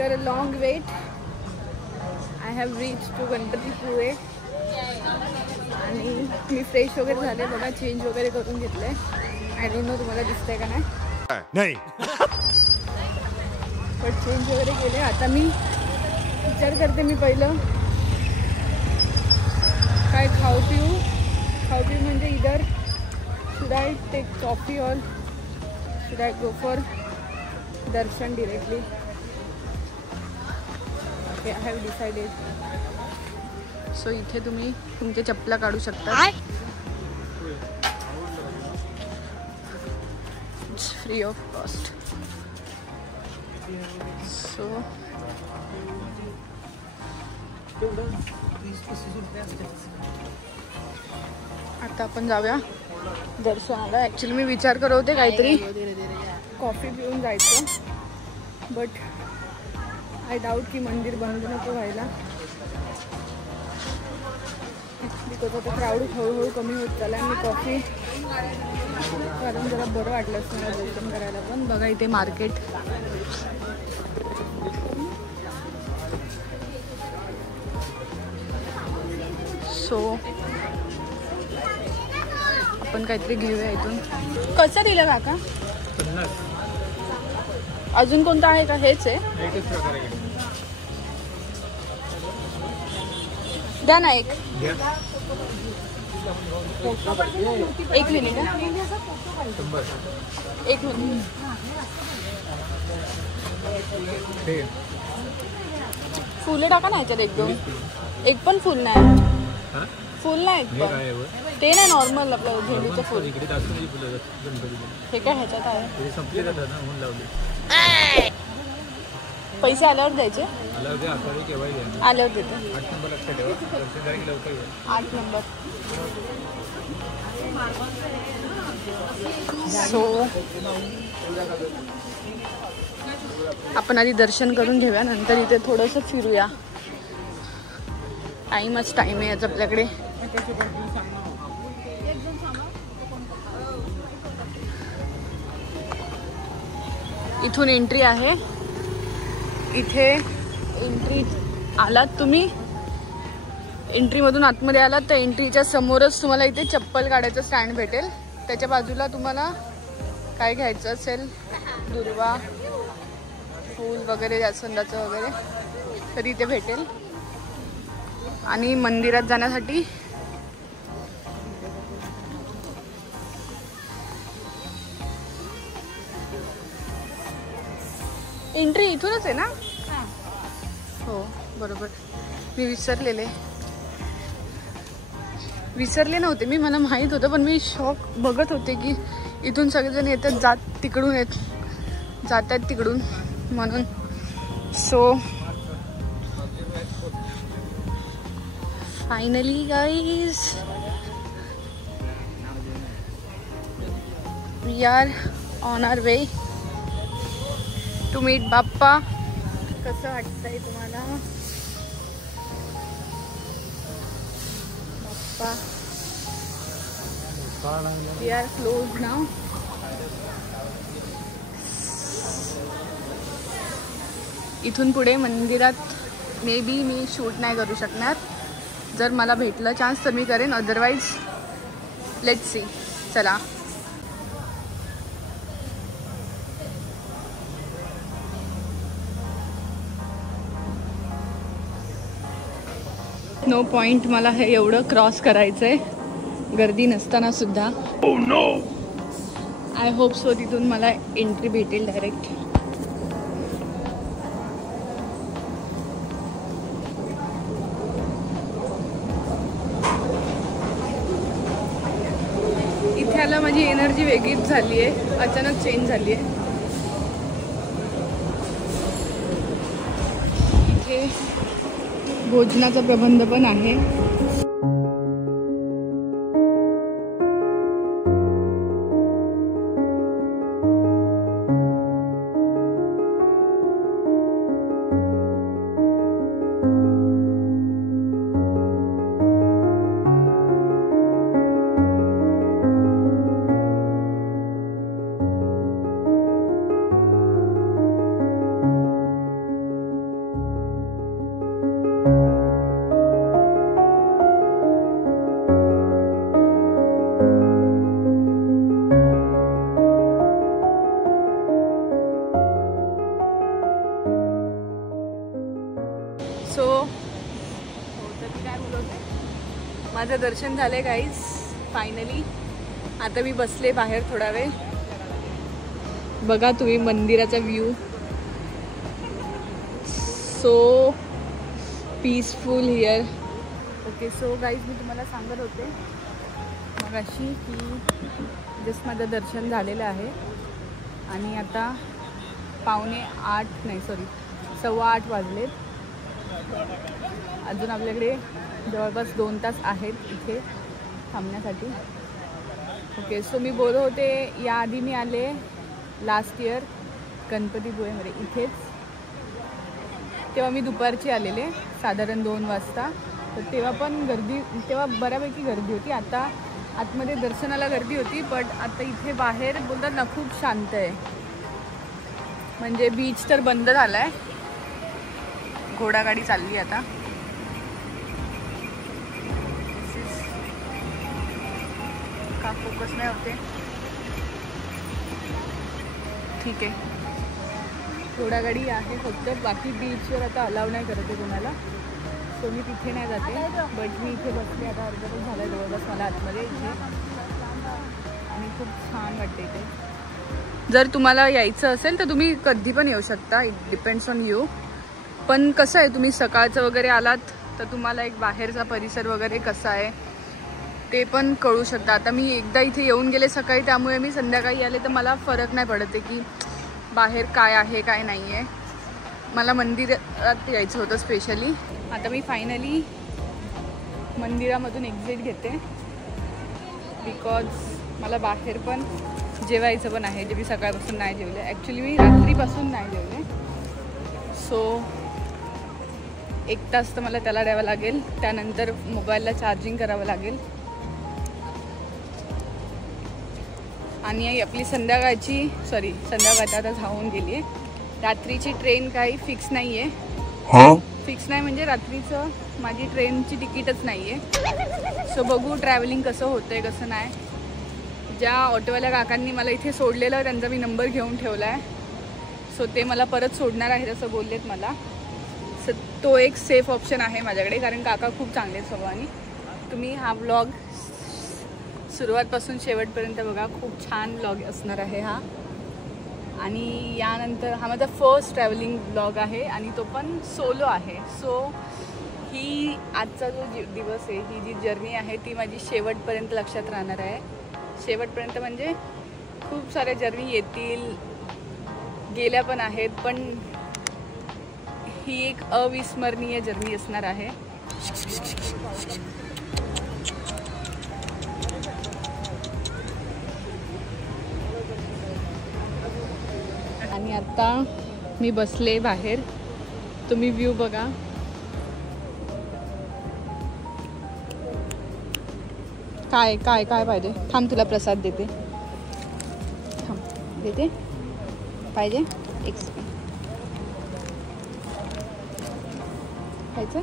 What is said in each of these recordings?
After a long wait I have reach to Ganpatipule. आणि मी fresh वगैरे झाले बघा, चेंज वगैरे करून घेतले. आय डोंट नो तुम्हाला दिसतंय का नाही. पण चेंज वगैरे केले. आता मी विचार करते मी पहिलं काय खाऊ पिऊ म्हणजे इधर should I take coffee or should I go for darshan directly. Okay, I have decided. So इथे तुम्ही तुमच्या चपला काढू शकता. It's free of cost. So आता आपण जाऊया दर्शनाला. ॲक्च्युली मी विचार करत होते काहीतरी कॉफी पिऊन जायचं, बट आय डाऊट की मंदिर बंद नको व्हायला. बिकॉज आता क्राऊड हळूहळू कमी होत चालला आहे. मी कॉफी कारण जरा बरं वाटलं असं मला दर्शन करायला. पण बघा इथे मार्केट. सो आपण काहीतरी घेऊया इथून. कसं दिलं काका? अजून कोणतं आहे का? हेच आहे. द्या ना एक मिनिट. एक मिनिट. फुलं टाका ना ह्याच्यात. एक दोन. एक पण फुल नाही. फुल नाही ते नाही नॉर्मल आपलं झेंडूचं फुल. हे काय ह्याच्यात आहे? पैसे आल्यावर द्यायचे? आल्यावर देते. 8 नंबर. सो आपण आधी दर्शन करून घेऊया, नंतर इथे थोडंसं फिरूया. टाईमच टाईम आहे आज आपल्याकडे. इथून एंट्री आहे. इथे एंट्री आलात तुम्ही, एंट्रीमधून आतमध्ये आलात तर एंट्रीच्या समोरच तुम्हाला इथे चप्पल काढायचं स्टँड भेटेल. त्याच्या बाजूला तुम्हाला काय घ्यायचं असेल, दुर्वा, फूल वगैरे, जास्वंदाचं वगैरे, तर इथे भेटेल. आणि मंदिरात जाण्यासाठी एंट्री इथूनच आहे ना? हो बरोबर. मी विसरले नव्हते मी, मला माहीत होतं, पण मी शॉक बघत होते की इथून सगळेजण येतात, जात आहेत तिकडून म्हणून. So finally guys we are on our way to meet Bappa. कसं वाटतंय तुम्हाला Bappa? We are close now. इथून पुढे मंदिरात मे बी मी शूट नाही करू शकणार. जर मला भेटलं चान्स तर मी करेन, अदरवाईज लेट्स सी. चला. नो पॉइंट मला हे एवढं क्रॉस करायचंय गर्दी नसताना सुद्धा. Oh no. I hope so तिथून मला एंट्री भेटेल डायरेक्ट. इथे आला माझी एनर्जी वेगळीच झाली आहे, अचानक चेंज झाली आहे. इथे भोजनाचा प्रबंध पण आहे. माझं दर्शन झालंय गाईज फायनली. आता मी बसले बाहेर थोडा वेळ. बघा तुम्ही मंदिराचा view, so peaceful here. Okay so guys मी तुम्हाला सांगत होते मग अशी की जस्ट माझं दर्शन झालेलं आहे आणि आता 7:15 वाजलेत. अजून आपल्याकडे जवळपास 2 तास आहेत इथे थांबण्यासाठी. ओके सो मी बोलत होते याआधी मी आले लास्ट इयर गणपतीपुळेमध्ये इथेच. तेव्हा मी दुपारची आलेले साधारण 2 वाजता. तर तेव्हा पण तेव्हा बऱ्यापैकी गर्दी होती. आता आतमध्ये दर्शनाला गर्दी होती बट आता इथे बाहेर बोलतात ना खूप शांत आहे. म्हणजे बीच तर बंद झाला आहे. घोडागाडी चालली आता. का फोकस नाही होते. ठीक आहे घोडागाडी आहे फक्त. बाकी बीचवर आता अलाव नाही करत आहे कोणाला. सो मी तिथे नाही जाते बट मी इथे बसले आता. अर्धा तास झाला जवळपास मला आतमध्ये इथे आणि खूप छान वाटते इथे. जर तुम्हाला यायचं असेल तर तुम्ही कधी पण येऊ शकता. It depends on you. पण कसं आहे तुम्ही सकाळचं वगैरे आलात तर तुम्हाला एक बाहेरचा परिसर वगैरे कसा आहे ते पण कळू शकता. आता मी एकदा इथे येऊन गेले सकाळी त्यामुळे मी संध्याकाळी आले तर मला फरक नाही पडत आहे की बाहेर काय आहे काय नाही आहे. मला मंदिरात यायचं होतं स्पेशली. आता मी फायनली मंदिरामधून एक्झिट घेते बिकॉज मला बाहेर पण जेवायचं पण आहे जे मी सकाळपासून नाही जेवले. ॲक्च्युली मी रात्रीपासून नाही जेवले. सो 1 तास तर मला त्याला द्यावं लागेल. त्यानंतर मोबाईलला चार्जिंग करावं लागेल. आणि आपली संध्याकाळची आता धावून गेली आहे. रात्रीची ट्रेन काही फिक्स नाही आहे. फिक्स नाही म्हणजे रात्रीचं माझी ट्रेनची तिकीटच नाही आहे. सो बघू ट्रॅव्हलिंग कसं होतं आहे कसं नाही. ज्या ऑटोवाल्या काकांनी मला इथे सोडलेलं त्यांचा मी नंबर घेऊन ठेवला आहे. सो ते मला परत सोडणार आहेत असं बोललेत मला. सो तो एक सेफ ऑप्शन आहे माझ्याकडे कारण काका खूप चांगले आहेत स्वभावाने. तुम्ही हा ब्लॉग सुरुवातपासून शेवटपर्यंत बघा. खूप छान ब्लॉग असणार आहे हा. आणि यानंतर हा माझा फर्स्ट ट्रॅव्हलिंग ब्लॉग आहे आणि तो पण सोलो आहे. सो ही आजचा जो दिवस आहे ही जी जर्नी आहे ती माझी शेवटपर्यंत लक्षात राहणार आहे. शेवटपर्यंत म्हणजे खूप साऱ्या जर्नी येतील गेल्या पण आहेत पण ही एक अविस्मरणीय जर्नी असणार आहे. आणि आता मी बसले बाहेर. तुम्ही व्ह्यू बघा. काय काय काय पाहिजे. थांब तुला प्रसाद देते. थांब देते. पाहिजे एक सेकंड. खायचं.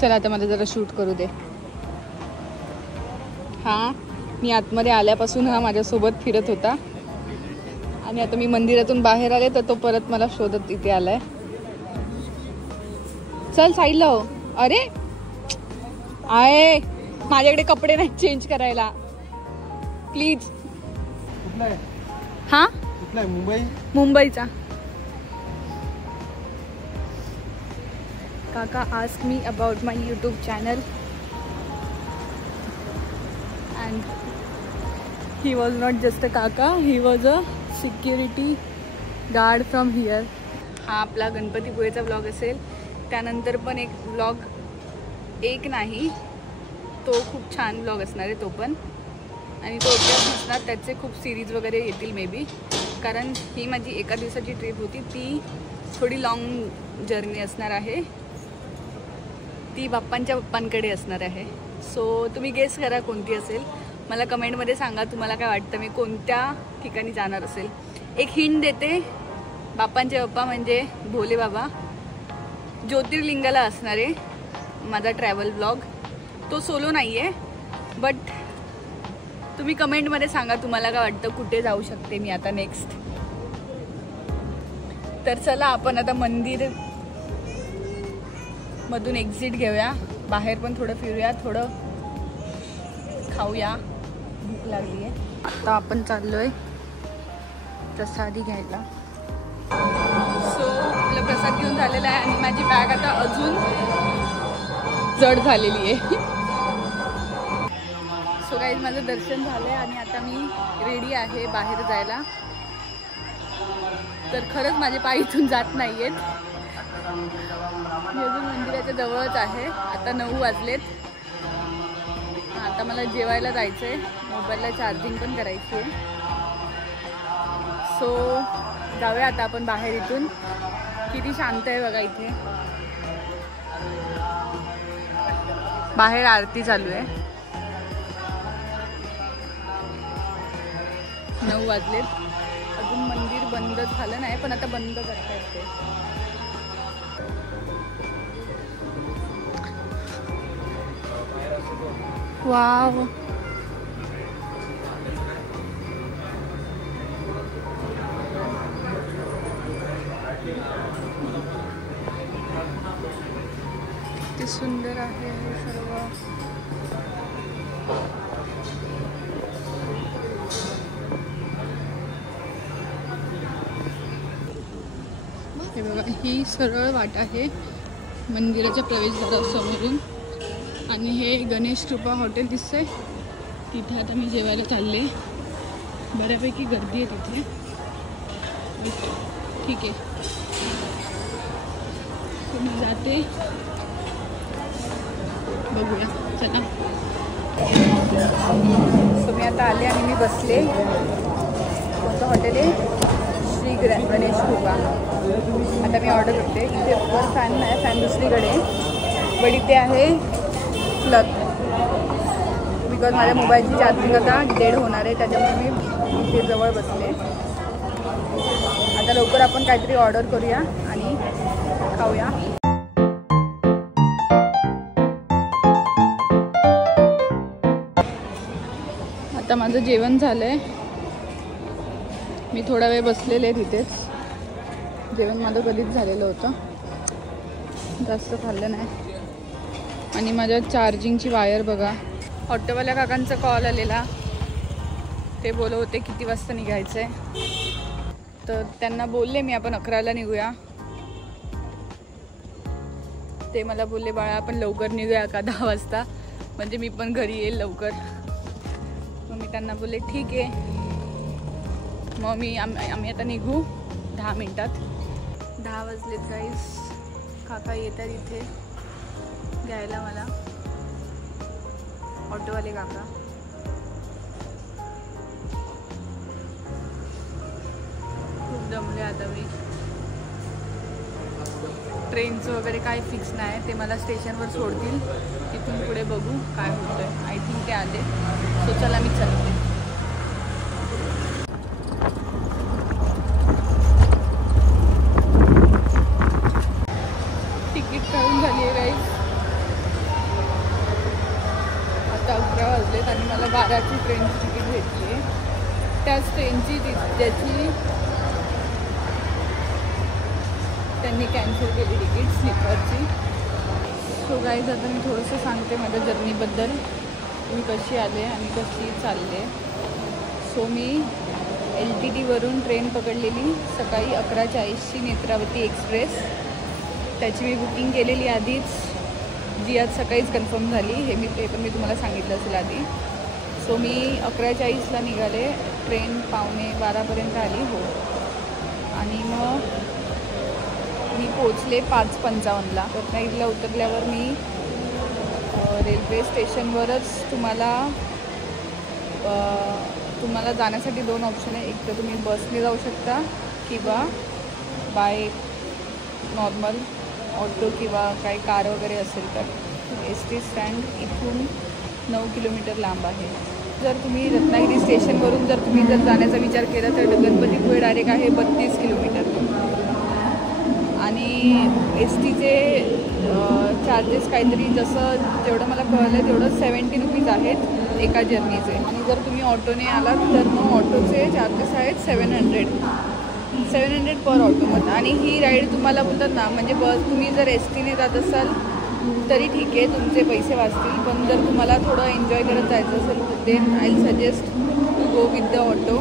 चला आता मला जरा शूट करू दे. हां मी आतमध्ये आल्यापासून हा माझ्यासोबत फिरत होता आणि आता मी मंदिरातून बाहेर आले तर तो परत मला शोधत इथे आलाय. चल साईडला हो. अरे आहे माझ्याकडे कपडे नाही चेंज करायला प्लीज. हां मुंबईचा. Kaka asked me about my YouTube channel and he was not just a kaka, he was a security guard from here. हा आपला गणपतीपुळेचा ब्लॉग असेल. त्यानंतर पण एक ब्लॉग एक नाही तो खूप छान ब्लॉग असणार आहे तो पण. आणि तो एकच नसणार त्याचे खूप सिरीज वगैरे येतील मे बी कारण ही माझी एका दिवसाची ट्रिप होती. ती थोडी लॉंग जर्नी असणार आहे. ती बाप्पांकडे असणार आहे. सो तुम्ही गेस करा कोणती असेल. मला कमेंटमध्ये सांगा तुम्हाला काय वाटतं मी कोणत्या ठिकाणी जाणार असेल. एक हिंट देते. बाप्पांचे बाप्पा म्हणजे भोले बाबा ज्योतिर्लिंगाला असणार आहे माझा ट्रॅव्हल ब्लॉग. तो सोलो नाही आहे बट तुम्ही कमेंटमध्ये सांगा तुम्हाला काय वाटतं कुठे जाऊ शकते मी आता नेक्स्ट. तर चला आपण आता मंदिर मधून एक्झिट घेऊया, बाहेर पण थोडं फिरूया, थोडं खाऊया, भूक लागली आहे. आता आपण चाललोय प्रसादी घ्यायला. सो आपला प्रसाद घेऊन झालेला आहे आणि माझी बॅग आता अजून जड झालेली आहे. सो गाईज माझं दर्शन झालंय आणि आता मी रेडी आहे बाहेर जायला. तर खरंच माझे पाय इथून जात नाही आहेत. मी अजून मंदिराच्या जवळच आहे. आता 9 वाजलेत. आता मला जेवायला जायचं आहे, मोबाईलला चार्जिंग पण करायची आहे. सो जाऊया आता आपण बाहेर. इथून किती शांत आहे बघा. इथे बाहेर आरती चालू आहे. 9 वाजलेत. अजून मंदिर बंद झालं नाही, पण आता बंद करता येते. वाव, किती सुंदर आहे हे सर्व. हे बघा, ही सरळ वाट आहे मंदिराच्या प्रवेशद्वारासमोरून. आणि हे गणेश कृपा हॉटेल दिसतंय, तिथे आता मी जेवायला चालले. बऱ्यापैकी गर्दी आहे तिथे. ठीक आहे, तर मी जाते, बघूया. चला. सो मी आता आले आणि मी बसले. कोणतं हॉटेल आहे? श्री गणेश कृपा. आता मी ऑर्डर करते. इथे वर फॅन नाही, फॅन दुसरीकडे, पण इथे आहे प्लग. बिकॉज माझ्या मोबाईलची चार्जिंग आता डेड होणार आहे, त्याच्यामुळे मी इथे जवळ बसले. आता लवकर आपण काहीतरी ऑर्डर करूया आणि खाऊया. आता माझं जेवण झालंय. मी थोडा वेळ बसलेले आहे तिथेच. जेवण माझं कधीच झालेलं होतं, जास्त खाल्लं नाही. आणि माझ्या चार्जिंगची वायर बघा. ऑटोवाल्या काकांचा कॉल आलेला, ते बोलत होते किती वाजता निघायचं आहे. तर त्यांना बोलले मी आपण 11ला निघूया. ते मला बोलले बाळा आपण लवकर निघूया का 10 वाजता, म्हणजे मी पण घरी येईल लवकर. मग मी त्यांना बोलले ठीक आहे. मग आम्ही आता निघू 10 मिनिटात. 10 वाजलेत गाईस. काका येतात इथे घ्यायला मला, ऑटोवाले काका. खूप दमले आता मी. ट्रेनचं वगैरे काय फिक्स नाही, ते मला स्टेशनवर सोडतील. तिथून पुढे बघू काय होतं. आय थिंक ते आले. सो चला मी चलते. तिकीट काढून झाली आहे गाईस. आता 11 वाजलेत आणि मला 12ची ट्रेनची तिकीट भेटली आहे. त्याच ट्रेनची ज्याची त्यांनी कॅन्सल केली तिकीट, स्लीपरची. सो गाईज आता मी थोडंसं सांगते माझ्या जर्नीबद्दल, मी कशी आले आणि कशी चालले. सो मी LTTवरून ट्रेन पकडलेली सकाळी 11:40ची नेत्रावती एक्सप्रेस. त्याची मी बुकिंग केलेली आधीच, जी आज सकाळीच कन्फर्म झाली. हे पण मी तुम्हाला सांगितलं असेल आधी. सो मी 11:40ला निघाले. ट्रेन 11:15पर्यंत आली. हो. आणि मग मी पोचले 5:55ला. रत्नागिरीला उतरल्यावर मी रेल्वे स्टेशनवरच तुम्हाला जाण्यासाठी 2 ऑप्शन आहे. एक तर तुम्ही बसने जाऊ शकता किंवा बाय नॉर्मल ऑटो किंवा काही कार वगैरे असेल तर. ST स्टँड इथून 9 किलोमीटर लांब आहे. जर तुम्ही रत्नागिरी स्टेशनवरून जर जाण्याचा विचार केला तर गणपतीपुळे डायरेक्ट आहे 32 किलोमीटर. आणि STचे चार्जेस काहीतरी, जसं जेवढं मला कळलं आहे तेवढं 70 रुपीज आहेत एका जर्नीचे. आणि जर तुम्ही ऑटोने आलात तर मग ऑटोचे चार्जेस आहेत 700. 700 पर ऑटो. आणि ही राईड तुम्हाला बोलतात ना, म्हणजे बस तुम्ही जर एसटीने जात असाल तरी ठीक आहे, तुमचे पैसे वाचतील. पण जर तुम्हाला थोडं एन्जॉय करत जायचं असेल then I suggest to go with the auto.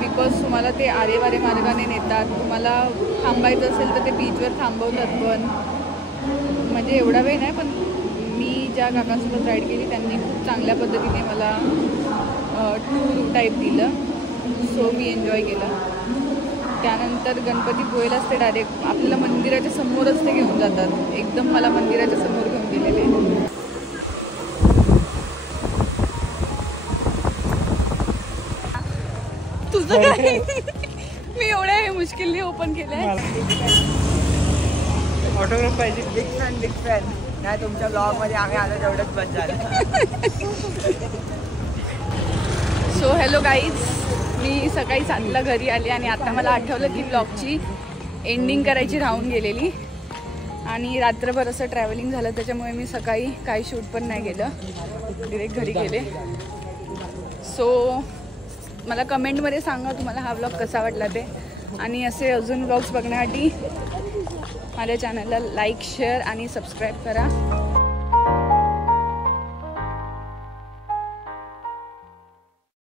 Because तुम्हाला ते आरेवारे मार्गाने नेतात. तुम्हाला थांबायचं असेल तर ते बीचवर थांबवतात पण. म्हणजे एवढा वेळ नाही, पण मी ज्या काकांसोबत राईड केली त्यांनी खूप चांगल्या पद्धतीने मला टूर टाईप दिलं. सो मी एन्जॉय केलं. त्यानंतर गणपतीपुळेलाच ते डायरेक्ट आपल्याला मंदिराच्या समोरच ते घेऊन जातात. एकदम मला मंदिराच्या समोर घेऊन गेलेले. तुझं काय? मी एवढ्या हे मुश्किलने ओपन केलंय. ऑटोग्राफ पाहिजे. बिग फॅन नाही तुमच्या ब्लॉग मध्ये आम्ही आलो तेवढंच बस झालं. सो हॅलो गाईज, मी सकाळी 7ला घरी आली आणि आता मला आठवलं की ब्लॉगची एंडिंग करायची राहून गेलेली. आणि रात्रभर असं ट्रॅव्हलिंग झालं त्याच्यामुळे मी सकाळी काही शूट पण नाही केलं, डिरेक्ट घरी गेले. सो मला कमेंटमध्ये सांगा तुम्हाला हा ब्लॉग कसा वाटला ते. आणि असे अजून ब्लॉग्स बघण्यासाठी माझ्या चॅनलला लाईक, शेअर आणि सबस्क्राईब करा.